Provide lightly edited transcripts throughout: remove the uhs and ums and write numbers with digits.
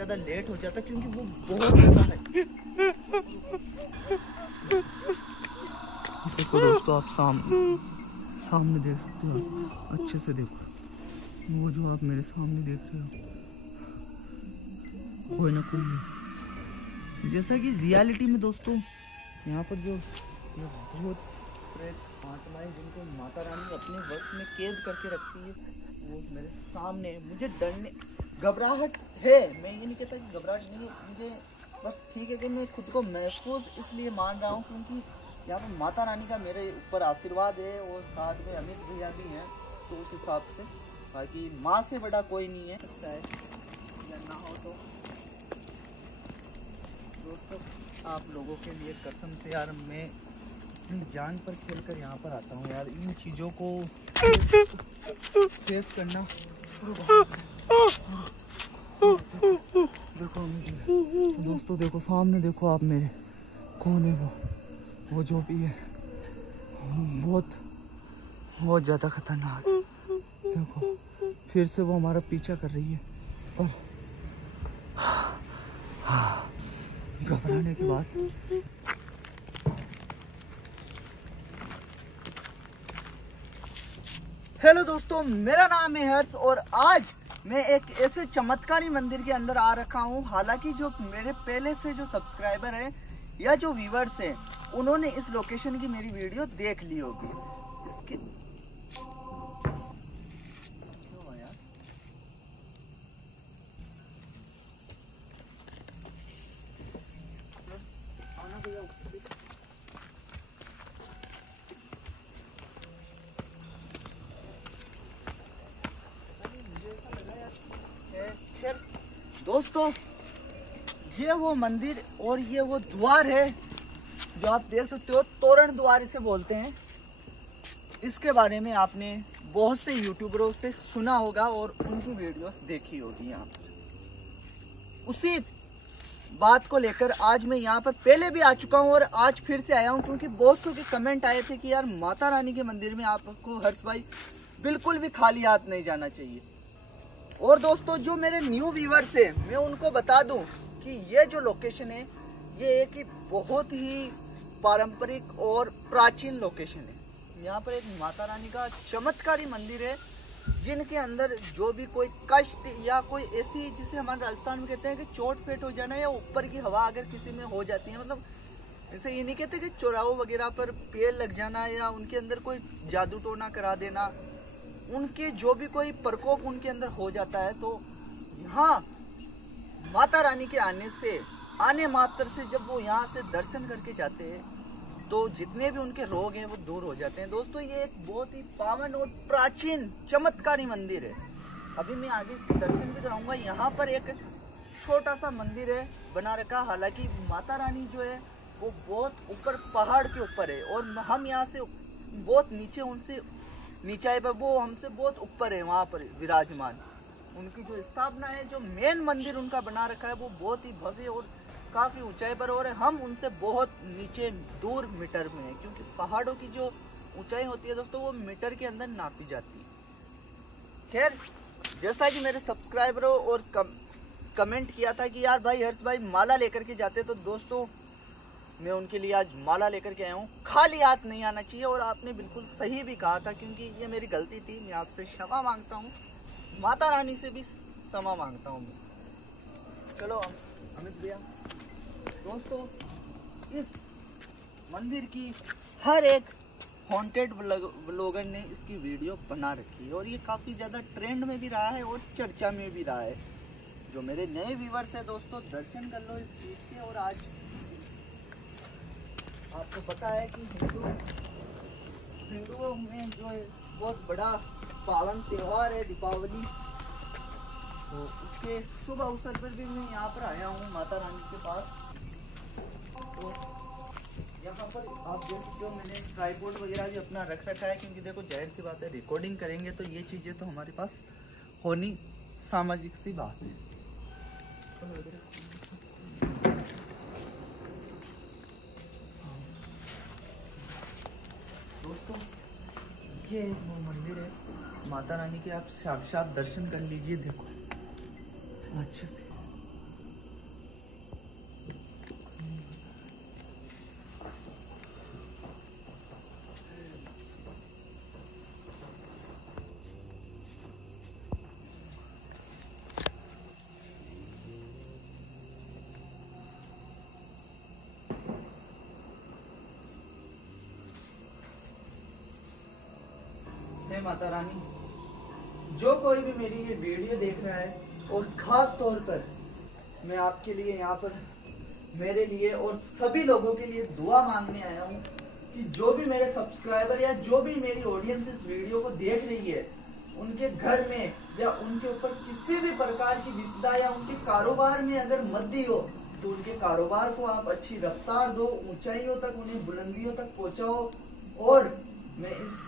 ज़्यादा लेट हो जाता क्योंकि वो बहुत ज़्यादा है। देखो दोस्तों, आप सामने देख सकते हो, अच्छे से देखो। वो जो आप मेरे सामने देख रहे हो, कोई ना कोई नहीं। जैसा कि रियलिटी में दोस्तों, यहाँ पर जो भूत प्रेत आत्माएं जिनको माता रानी अपने वश में कैद करके रखती है, वो मेरे सामने, मुझे डरने घबराहट है। मैं ये नहीं कहता कि घबराहट नहीं है, मुझे बस ठीक है कि मैं खुद को महफूज इसलिए मान रहा हूँ क्योंकि यहाँ पर माता रानी का मेरे ऊपर आशीर्वाद है और साथ में अमित भैया भी हैं। तो उस हिसाब से बाकी माँ से बड़ा कोई नहीं है, सकता है या ना हो। तो दोस्तों, आप लोगों के लिए कसम से यार, मैं अपनी जान पर खेलकर यहाँ पर आता हूँ यार। इन चीज़ों को फेस करना। देखो दोस्तों, देखो सामने देखो आप मेरे, कौन है वो जो भी है, बहुत ज़्यादा खतरनाक है। देखो फिर से वो हमारा पीछा कर रही है, पर घबराने की बात। हेलो दोस्तों, मेरा नाम है हर्ष और आज मैं एक ऐसे चमत्कारी मंदिर के अंदर आ रखा हूँ। हालांकि जो मेरे पहले से जो सब्सक्राइबर है या जो व्यूवर्स हैं, उन्होंने इस लोकेशन की मेरी वीडियो देख ली होगी। इसके क्यों यार, आना भैया। दोस्तों, ये वो मंदिर और ये वो द्वार है जो आप देख सकते हो, तोरण द्वार इसे बोलते हैं। इसके बारे में आपने बहुत से यूट्यूबरों से सुना होगा और उनकी वीडियोस देखी होगी। यहाँ पर उसी बात को लेकर आज मैं यहाँ पर पहले भी आ चुका हूँ और आज फिर से आया हूँ क्योंकि बहुत सौ के कमेंट आए थे कि यार माता रानी के मंदिर में आपको हर्ष भाई बिल्कुल भी खाली हाथ नहीं जाना चाहिए। और दोस्तों, जो मेरे न्यू व्यूअर्स हैं, मैं उनको बता दूं कि ये जो लोकेशन है, ये एक ही बहुत ही पारंपरिक और प्राचीन लोकेशन है। यहाँ पर एक माता रानी का चमत्कारी मंदिर है जिनके अंदर जो भी कोई कष्ट या कोई ऐसी, जिसे हमारे राजस्थान में कहते हैं कि चोट पेट हो जाना या ऊपर की हवा अगर किसी में हो जाती है, मतलब ऐसे ये नहीं कहते कि चौराहों वगैरह पर पेड़ लग जाना या उनके अंदर कोई जादू टोना करा देना, उनके जो भी कोई प्रकोप उनके अंदर हो जाता है, तो यहाँ माता रानी के आने मात्र से जब वो यहाँ से दर्शन करके जाते हैं तो जितने भी उनके रोग हैं वो दूर हो जाते हैं। दोस्तों, ये एक बहुत ही पावन और प्राचीन चमत्कारी मंदिर है। अभी मैं आगे इसके दर्शन भी कराऊंगा। यहाँ पर एक छोटा सा मंदिर है बना रखा। हालांकि माता रानी जो है वो बहुत ऊपर पहाड़ के ऊपर है और हम यहाँ से बहुत नीचे, उनसे नीचाई पर, वो हमसे बहुत ऊपर है, वहाँ पर विराजमान। उनकी जो स्थापना है, जो मेन मंदिर उनका बना रखा है, वो बहुत ही भव्य और काफ़ी ऊंचाई पर, और हम उनसे बहुत नीचे दूर मीटर में है क्योंकि पहाड़ों की जो ऊंचाई होती है दोस्तों, वो मीटर के अंदर नापी जाती है। खैर, जैसा कि मेरे सब्सक्राइबरों और कमेंट किया था कि यार भाई हर्ष भाई माला लेकर के जाते, तो दोस्तों मैं उनके लिए आज माला लेकर के आया हूँ। खाली हाथ नहीं आना चाहिए और आपने बिल्कुल सही भी कहा था क्योंकि ये मेरी गलती थी। मैं आपसे क्षमा मांगता हूँ, माता रानी से भी क्षमा मांगता हूँ मैं। चलो अमित भैया। दोस्तों, इस मंदिर की हर एक हॉन्टेड व्लॉगर ने इसकी वीडियो बना रखी है और ये काफ़ी ज़्यादा ट्रेंड में भी रहा है और चर्चा में भी रहा है। जो मेरे नए व्यूअर्स हैं दोस्तों, दर्शन कर लो इस चीज़ के। और आज आपको पता है कि हिंदुओं में जो है बहुत बड़ा पावन त्यौहार है दीपावली, तो उसके शुभ अवसर पर भी मैं यहाँ पर आया हूँ माता रानी के पास। तो यहाँ पर आप देख सकते हो, मैंने ट्राइपॉड वगैरह भी अपना रख रखा है क्योंकि देखो जाहिर सी बात है, रिकॉर्डिंग करेंगे तो ये चीज़ें तो हमारे पास होनी सामाजिक सी बात है। दोस्तों, ये वो मंदिर है माता रानी के, आप साक्षात दर्शन कर लीजिए। देखो अच्छे से, जय माता रानी। जो कोई भी मेरी ये वीडियो देख रहा है और खास तौर पर मैं आपके लिए यहाँ पर मेरे लिए और सभी लोगों के लिए दुआ मांगने आया हूँ कि जो भी मेरे सब्सक्राइबर या जो भी मेरी ऑडियंस इस वीडियो को देख रही है, उनके घर में या उनके ऊपर किसी भी प्रकार की विपदा या उनके कारोबार में अगर मद्दी हो तो उनके कारोबार को आप अच्छी रफ्तार दो, ऊंचाइयों तक, उन्हें बुलंदियों तक पहुंचाओ। और मैं इस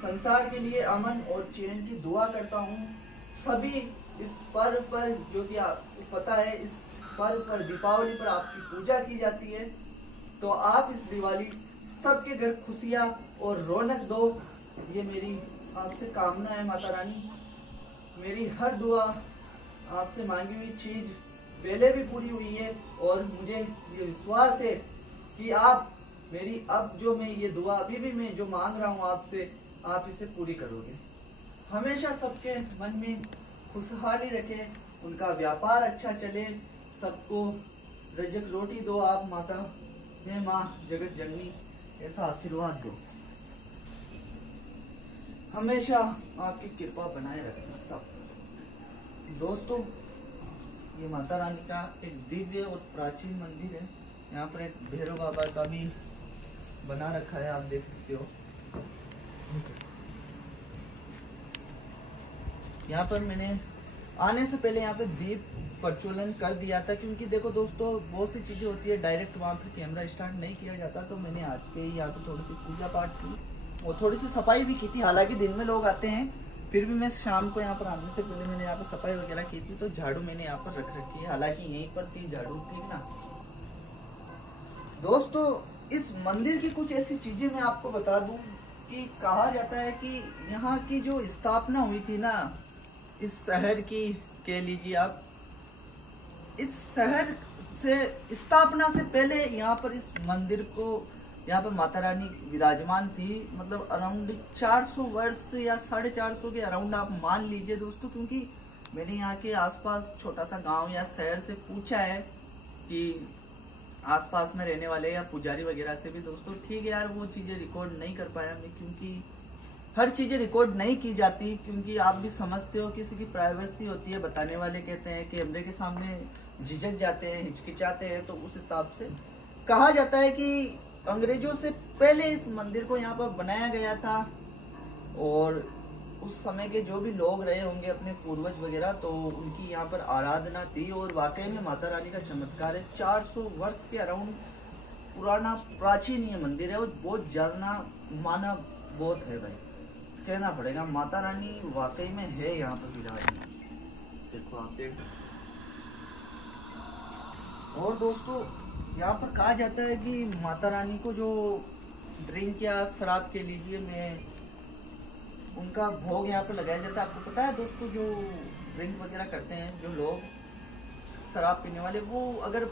संसार के लिए अमन और चैन की दुआ करता हूँ। सभी इस पर्व पर, जो कि आपको पता है, इस पर्व पर, दीपावली पर आपकी पूजा की जाती है, तो आप इस दिवाली सबके घर खुशियाँ और रौनक दो। ये मेरी आपसे कामना है माता रानी। मेरी हर दुआ, आपसे मांगी हुई चीज पहले भी पूरी हुई है और मुझे ये विश्वास है कि आप मेरी अब जो मैं ये दुआ अभी भी मैं जो मांग रहा हूँ आपसे, आप इसे पूरी करोगे। हमेशा सबके मन में खुशहाली रखे, उनका व्यापार अच्छा चले, सबको रजक रोटी दो आप माता, हे माँ जगत जननी, ऐसा आशीर्वाद दो। हमेशा आपकी कृपा बनाए रखना सब। दोस्तों, ये माता रानी का एक दिव्य और प्राचीन मंदिर है। यहाँ पर एक भैरव बाबा का भी बना रखा है, आप देख सकते हो। यहाँ पर मैंने आने से पहले यहाँ पे दीप प्रज्वलन कर दिया था, क्योंकि देखो दोस्तों, बहुत सी चीजें होती है, डायरेक्ट वहाँ पे कैमरा स्टार्ट नहीं किया जाता, तो मैंने आज पे यहाँ पे थोड़ी सी पूजा पाठ की और थोड़ी सी सफाई भी की थी। हालांकि दिन में लोग आते हैं, फिर भी मैं शाम को यहाँ पर आने से पहले मैंने यहाँ पर सफाई वगैरह की थी। तो झाड़ू मैंने यहाँ पर रख रखी है, हालांकि यहीं पर थी झाड़ू, ठीक ना दोस्तों। इस मंदिर की कुछ ऐसी चीजें मैं आपको बता दूं कि कहा जाता है कि यहाँ की जो स्थापना हुई थी ना, इस शहर की, कह लीजिए आप, इस शहर से स्थापना से पहले यहाँ पर इस मंदिर को, यहाँ पर माता रानी विराजमान थी। मतलब अराउंड 400 वर्ष या 450 के अराउंड आप मान लीजिए दोस्तों, क्योंकि मैंने यहाँ के आसपास छोटा सा गांव या शहर से पूछा है कि आसपास में रहने वाले या पुजारी वगैरह से भी दोस्तों, ठीक है यार, वो चीज़ें रिकॉर्ड नहीं कर पाया मैं, क्योंकि हर चीज़ें रिकॉर्ड नहीं की जाती, क्योंकि आप भी समझते हो किसी की प्राइवेसी होती है। बताने वाले कहते हैं कैमरे के सामने झिझक जाते हैं, हिचकिचाते हैं, तो उस हिसाब से कहा जाता है कि अंग्रेजों से पहले इस मंदिर को यहाँ पर बनाया गया था। और उस समय के जो भी लोग रहे होंगे अपने पूर्वज वगैरह, तो उनकी यहाँ पर आराधना थी। और वाकई में माता रानी का चमत्कार है। 400 वर्ष के अराउंड पुराना प्राचीन ये मंदिर है और बहुत जानना माना बहुत है भाई, कहना पड़ेगा। माता रानी वाकई में है यहाँ पर विराजमान, देखो आप देख। और दोस्तों, यहाँ पर कहा जाता है कि माता रानी को जो ड्रिंक या शराब के लीजिए में उनका भोग यहाँ पर लगाया जाता है। आपको पता है दोस्तों, जो ड्रिंक वगैरह करते हैं, जो लोग शराब पीने वाले, वो अगर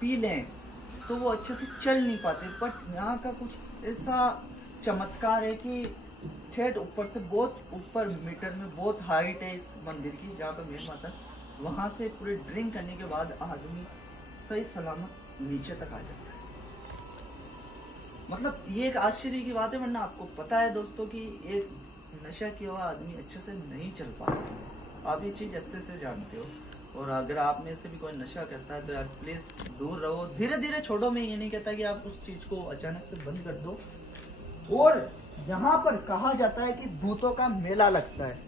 पी लें तो वो अच्छे से चल नहीं पाते। पर यहाँ का कुछ ऐसा चमत्कार है कि ठेठ ऊपर से, बहुत ऊपर मीटर में बहुत हाइट है इस मंदिर की, जहाँ पर मेरी माता, वहाँ से पूरे ड्रिंक करने के बाद आदमी सही सलामत नीचे तक आ जाता है। मतलब ये एक आश्चर्य की बात है, वरना आपको पता है दोस्तों कि एक नशा किया हुआ आदमी अच्छे से नहीं चल पाता। आप ये चीज़ अच्छे से जानते हो। और अगर आप में से भी कोई नशा करता है तो यार प्लीज़ दूर रहो, धीरे धीरे छोड़ो। मैं ये नहीं कहता कि आप उस चीज़ को अचानक से बंद कर दो। और यहाँ पर कहा जाता है कि भूतों का मेला लगता है।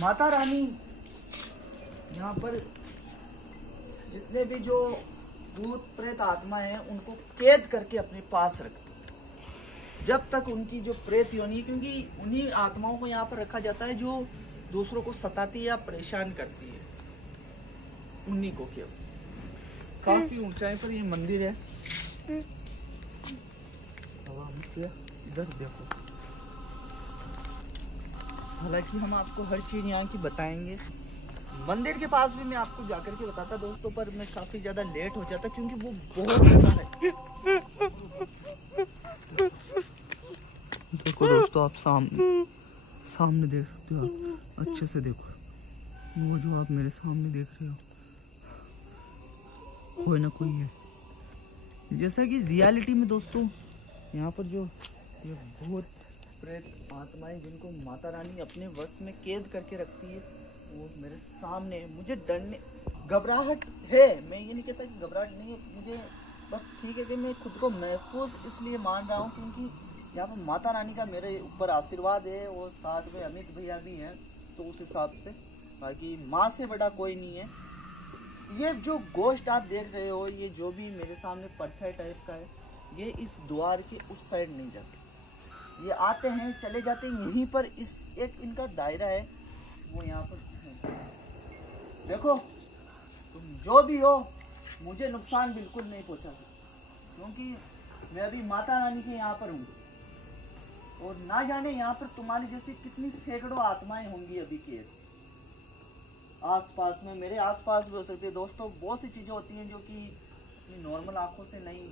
माता रानी यहाँ पर जितने भी जो भूत प्रेत आत्मा है उनको कैद करके अपने पास रखती है, जब तक उनकी जो प्रेत योनि, क्योंकि उन्हीं आत्माओं को यहाँ पर रखा जाता है जो दूसरों को सताती या परेशान करती है, उन्हीं को केवल। काफी ऊंचाई पर ये मंदिर है। इधर देखो, हालांकि हम आपको हर चीज यहाँ की बताएंगे। मंदिर के पास भी मैं आपको जाकर के बताता दोस्तों, पर मैं काफी ज्यादा लेट हो जाता क्योंकि वो बहुत बड़ा है। देखो दोस्तों, आप सामने देख सकते हो, आप अच्छे से देखो, वो जो आप मेरे सामने देख रहे हो, कोई ना कोई है। जैसा कि रियलिटी में दोस्तों यहाँ पर जो ये भूत प्रेत आत्माएं जिनको माता रानी अपने वश में कैद करके रखती है, वो मेरे सामने मुझे डरने घबराहट है। मैं ये नहीं कहता कि घबराहट नहीं है, मुझे बस ठीक है कि मैं खुद को महफूज इसलिए मान रहा हूँ क्योंकि यहाँ पर माता रानी का मेरे ऊपर आशीर्वाद है और साथ में अमित भैया भी हैं, तो उस हिसाब से बाकी माँ से बड़ा कोई नहीं है। ये जो गोश्त आप देख रहे हो, ये जो भी मेरे सामने परछाई टाइप का है, ये इस द्वार के उस साइड नहीं जा सकते। ये आते हैं चले जाते हैं, यहीं पर इस एक इनका दायरा है, वो यहाँ पर देखो। तुम जो भी हो मुझे नुकसान बिल्कुल नहीं पहुंचा सकते क्योंकि मैं अभी माता रानी के यहाँ पर हूँ और ना जाने यहाँ पर तुम्हारी जैसी कितनी सैकड़ों आत्माएं होंगी अभी के आसपास में, मेरे आसपास भी हो सकती है। दोस्तों बहुत सी चीज़ें होती हैं जो कि नॉर्मल आंखों से नहीं,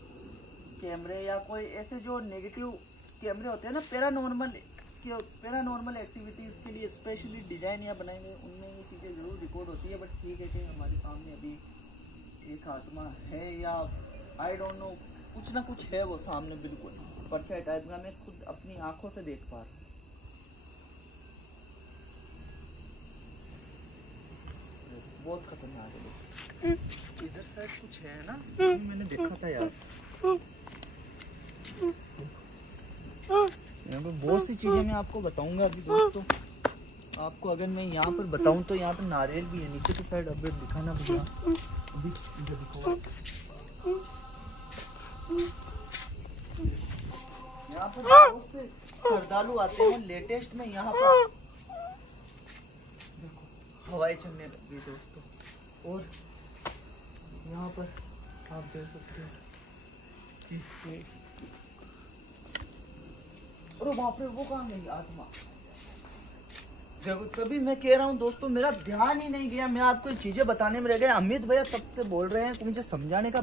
कैमरे या कोई ऐसे जो नेगेटिव कैमरे होते हैं ना, पैरानॉर्मल एक्टिविटीज़ के लिए स्पेशली डिज़ाइन या बनाए गए, उनमें ये चीज़ें ज़रूर रिकॉर्ड होती है। बट ठीक है कि हमारे सामने अभी एक आत्मा है या आई डोंट नो, कुछ ना कुछ है वो सामने, बिल्कुल परछाई टाइप का, मैं खुद अपनी आंखों से देख पा रहा हूँ। बहुत खतरनाक है। इधर साइड कुछ है ना, मैंने देखा था यार। यहाँ पर बहुत सी चीजें मैं आपको बताऊंगा अभी दोस्तों। आपको अगर मैं यहाँ पर बताऊं तो यहाँ पर नारियल भी है नीचे की साइड। अभी दिखाना भैया, अभी इधर दिखाओ। यहाँ पर बहुत से श्रद्धालु आते हैं लेटेस्ट में। यहाँ पर देखो हवाई चलने लगी दोस्तों, और यहाँ पर आप देख सकते हो। अरे बाप रे, वो कहाँ गई आत्मा? देखो तभी मैं कह रहा हूँ दोस्तों, मेरा ध्यान ही नहीं गया, मैं आपको चीजें बताने में रह गया। अमित भैया तब से बोल रहे हैं, मुझे समझाने का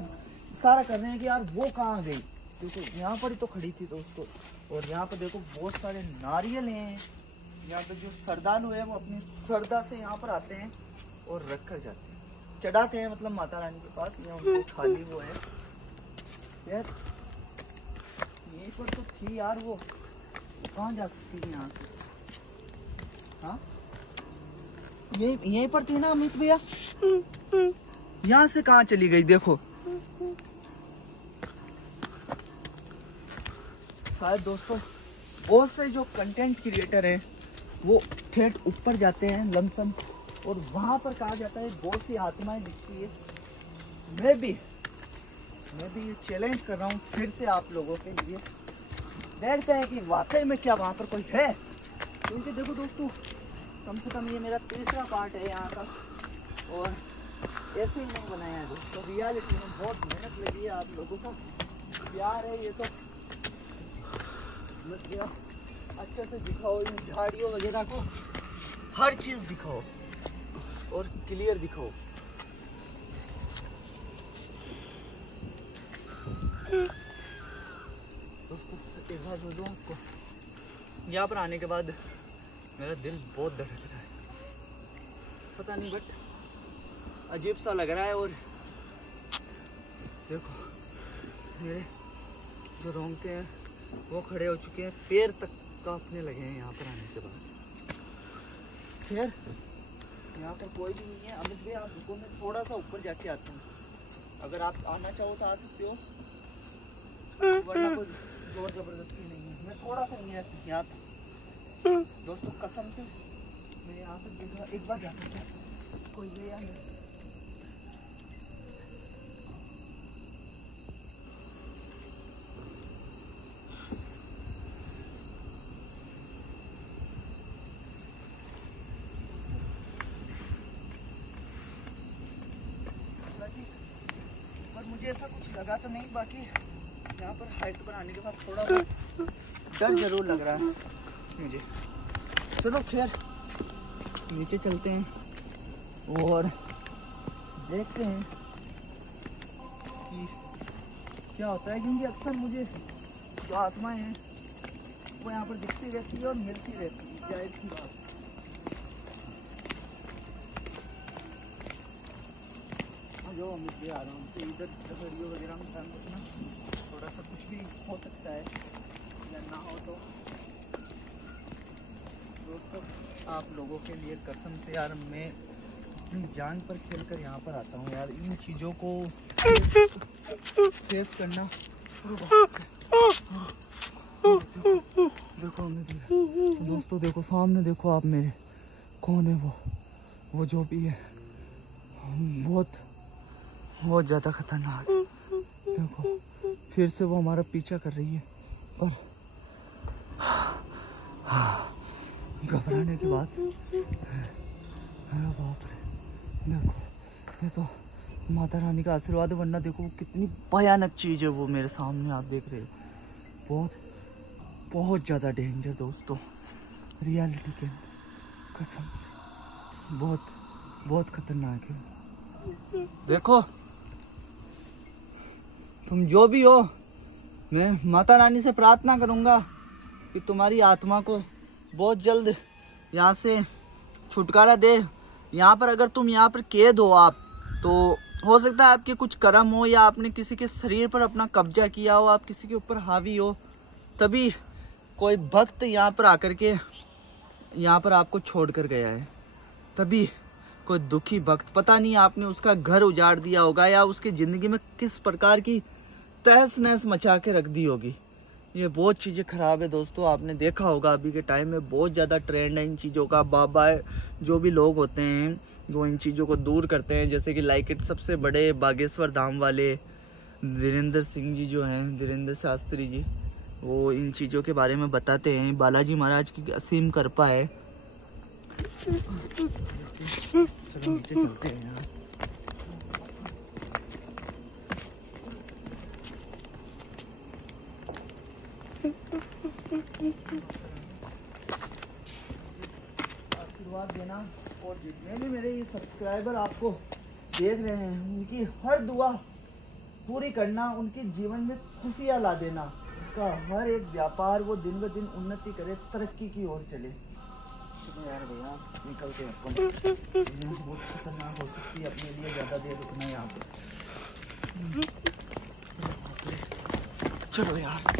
इशारा कर रहे हैं कि यार वो कहाँ गई। देखो यहाँ पर ही तो खड़ी थी दोस्तों, और यहाँ पर देखो बहुत सारे नारियल हैं। यहाँ पे जो श्रद्धालु है वो अपनी श्रद्धा से यहाँ पर आते हैं और रख कर जाते हैं, चढ़ाते हैं मतलब माता रानी के पास। यहाँ उनको खाली वो है यार, यहीं पर तो थी यार, वो कहाँ जा सकती है यहाँ से? हाँ यहीं पर थी ना अमित भैया, यहाँ से कहाँ चली गई? देखो शायद दोस्तों बहुत से जो कंटेंट क्रिएटर हैं वो ठेठ ऊपर जाते हैं लमसम, और वहां पर कहा जाता है बहुत सी आत्माएं दिखती है। मैं भी ये चैलेंज कर रहा हूँ फिर से आप लोगों के लिए, देखते हैं कि वाकई में क्या वहाँ पर कोई है। क्योंकि देखो दोस्तों, कम से कम ये मेरा तीसरा पार्ट है यहाँ का, और ऐसे ही नहीं बनाया है दोस्तों, रियलिटी में बहुत मेहनत लगी है, आप लोगों का प्यार है। ये तो अच्छे से दिखाओ इन झाड़ियों वगैरह को, हर चीज़ दिखाओ और क्लियर दिखाओ। दोस्तों एक बात बोलूं आपको, यहाँ पर आने के बाद मेरा दिल बहुत धड़क रहा है, पता नहीं बट अजीब सा लग रहा है। और देखो मेरे जो रोंगटे हैं वो खड़े हो चुके हैं, पैर तक कांपने लगे हैं यहाँ पर आने के बाद। खैर यहाँ पर कोई भी नहीं है। अमित भैया आप रुको, मैं थोड़ा सा ऊपर जाके आता हूँ, अगर आप आना चाहो तो आ सकते हो, वरना कोई जोर जबरदस्ती नहीं है। मैं थोड़ा सा यहाँ दोस्तों कसम से मैं यहाँ पर एक बार जाता हूँ, कोई गया नहीं। पर मुझे ऐसा कुछ लगा तो नहीं, बाकी यहाँ पर हाइट पर आने के बाद थोड़ा डर जरूर लग रहा है मुझे। चलो खैर नीचे चलते हैं और देखते हैं कि क्या होता है, क्योंकि अक्सर मुझे जो आत्माएं हैं वो यहाँ पर दिखती रहती है और मिलती रहती है, जाहिर सी बात। जो मुझे आराम से इधर वीडियो वगैरह में काम करना, थोड़ा सा कुछ भी हो सकता है या ना हो तो दोस्तों आप लोगों के लिए कसम से यार मैं अपनी जान पर खेलकर यहाँ पर आता हूँ यार। इन चीज़ों को फेस करना। देखो दोस्तों, देखो सामने, देखो आप मेरे, कौन है वो जो भी है बहुत ज़्यादा खतरनाक। देखो फिर से वो हमारा पीछा कर रही है, पर घबराने की बात। अरे बाप रे, देखो ये तो माता रानी का आशीर्वाद है, वरना देखो कितनी भयानक चीज़ है वो मेरे सामने आप देख रहे हो। बहुत ज़्यादा डेंजर दोस्तों, रियलिटी के अंदर कसम से बहुत खतरनाक है। देखो तुम जो भी हो, मैं माता रानी से प्रार्थना करूँगा कि तुम्हारी आत्मा को बहुत जल्द यहाँ से छुटकारा दे। यहाँ पर अगर तुम यहाँ पर कैद हो आप, तो हो सकता है आपके कुछ कर्म हो या आपने किसी के शरीर पर अपना कब्जा किया हो, आप किसी के ऊपर हावी हो, तभी कोई भक्त यहाँ पर आकर के यहाँ पर आपको छोड़ कर गया है। तभी कोई दुखी भक्त, पता नहीं आपने उसका घर उजाड़ दिया होगा या उसकी ज़िंदगी में किस प्रकार की तहस नहस मचा के रख दी होगी। ये बहुत चीज़ें ख़राब है दोस्तों। आपने देखा होगा अभी के टाइम में बहुत ज़्यादा ट्रेंड है इन चीज़ों का। बाबा जो भी लोग होते हैं वो इन चीज़ों को दूर करते हैं, जैसे कि लाइक इट सबसे बड़े बागेश्वर धाम वाले वीरेंद्र सिंह जी जो हैं, वीरेंद्र शास्त्री जी, वो इन चीज़ों के बारे में बताते हैं। बालाजी महाराज की असीम कृपा है। चलो नीचे चलते हैं यार। आशीर्वाद देना, और जितने भी मेरे ये सब्सक्राइबर आपको देख रहे हैं उनकी हर दुआ पूरी करना, उनके जीवन में खुशियाँ ला देना, उनका हर एक व्यापार वो दिन ब दिन उन्नति करे, तरक्की की ओर चले। चलो यार भैया निकलते हैं अपन। बहुत खतरनाक हो सकती है अपने लिए ज़्यादा देर रुकना यहाँ पे। चलो यार।